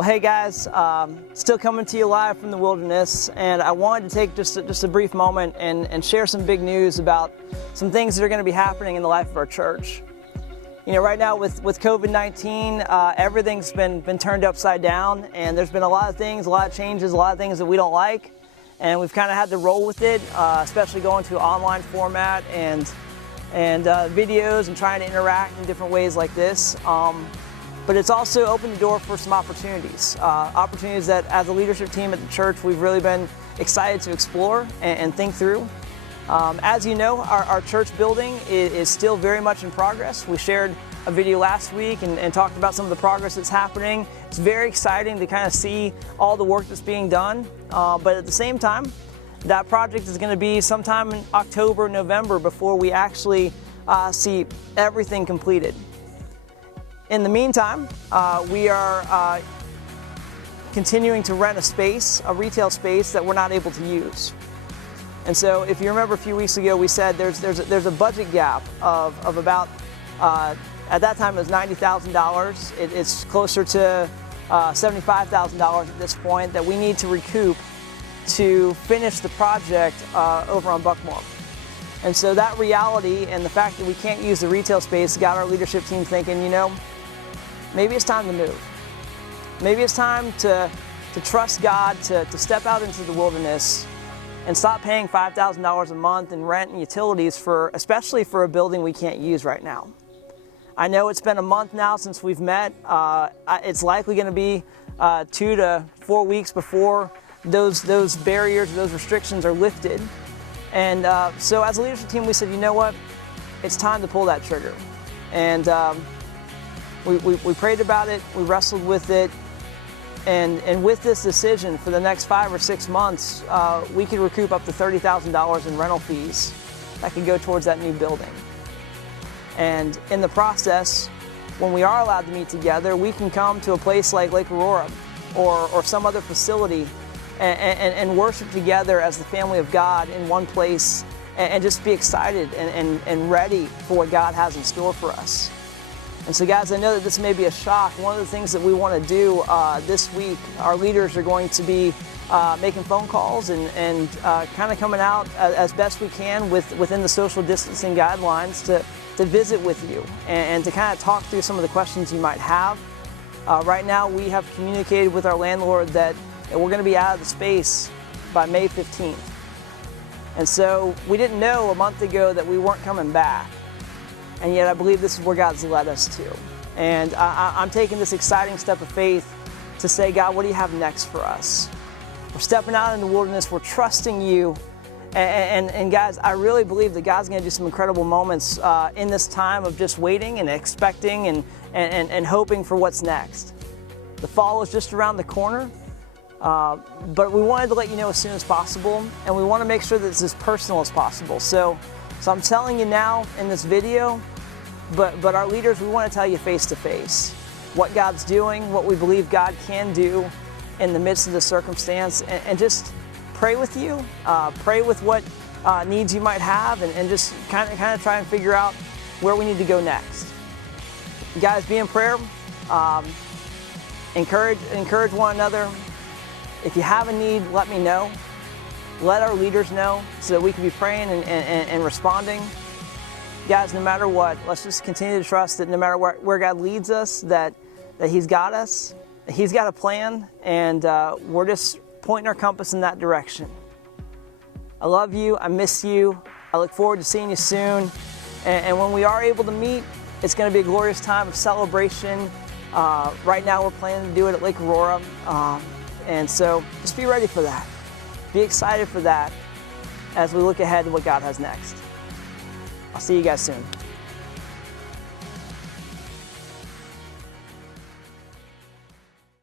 Well, hey guys, still coming to you live from the wilderness, and I wanted to take just a brief moment and share some big news about some things that are going to be happening in the life of our church. You know, right now with COVID-19, everything's been turned upside down, and there's been a lot of things, a lot of changes, a lot of things that we don't like, and we've kind of had to roll with it, especially going to an online format and videos and trying to interact in different ways like this. But it's also opened the door for some opportunities that as a leadership team at the church we've really been excited to explore and think through. As you know, our church building is still very much in progress. We shared a video last week and talked about some of the progress that's happening. It's very exciting to kind of see all the work that's being done, but at the same time, that project is going to be sometime in October, November before we actually see everything completed. In the meantime, we are continuing to rent a retail space that we're not able to use. And so if you remember a few weeks ago, we said there's a budget gap of about, at that time it was $90,000. It's closer to $75,000 at this point that we need to recoup to finish the project over on Buckmore. And so that reality and the fact that we can't use the retail space got our leadership team thinking, you know, maybe it's time to move. Maybe it's time to trust God, to step out into the wilderness and stop paying $5,000 a month in rent and utilities especially for a building we can't use right now. I know it's been a month now since we've met. It's likely going to be 2 to 4 weeks before those barriers, those restrictions are lifted. And so as a leadership team, we said, you know what? It's time to pull that trigger. And we prayed about it, we wrestled with it, and with this decision for the next 5 or 6 months, we could recoup up to $30,000 in rental fees that could go towards that new building. And in the process, when we are allowed to meet together, we can come to a place like Lake Aurora or some other facility and worship together as the family of God in one place and just be excited and ready for what God has in store for us. And so guys, I know that this may be a shock. One of the things that we want to do this week, our leaders are going to be making phone calls and kind of coming out as best we can within the social distancing guidelines to visit with you and to kind of talk through some of the questions you might have. Right now we have communicated with our landlord that we're going to be out of the space by May 15th. And so we didn't know a month ago that we weren't coming back. And yet I believe this is where God's led us to. And I'm taking this exciting step of faith to say, God, what do you have next for us? We're stepping out in the wilderness, we're trusting you. And guys, I really believe that God's gonna do some incredible moments in this time of just waiting and expecting and hoping for what's next. The fall is just around the corner, but we wanted to let you know as soon as possible, and we wanna make sure that it's as personal as possible. So I'm telling you now in this video, but our leaders, we want to tell you face to face what God's doing, what we believe God can do in the midst of the circumstance, and just pray with you, pray with what needs you might have, and just kind of try and figure out where we need to go next. You guys, be in prayer, encourage one another. If you have a need, let me know. Let our leaders know so that we can be praying and responding. Guys, no matter what, let's just continue to trust that no matter where God leads us, that He's got us, that He's got a plan, and we're just pointing our compass in that direction. I love you. I miss you. I look forward to seeing you soon. And when we are able to meet, it's going to be a glorious time of celebration. Right now we're planning to do it at Lake Aurora. And so just be ready for that. Be excited for that as we look ahead to what God has next. I'll see you guys soon.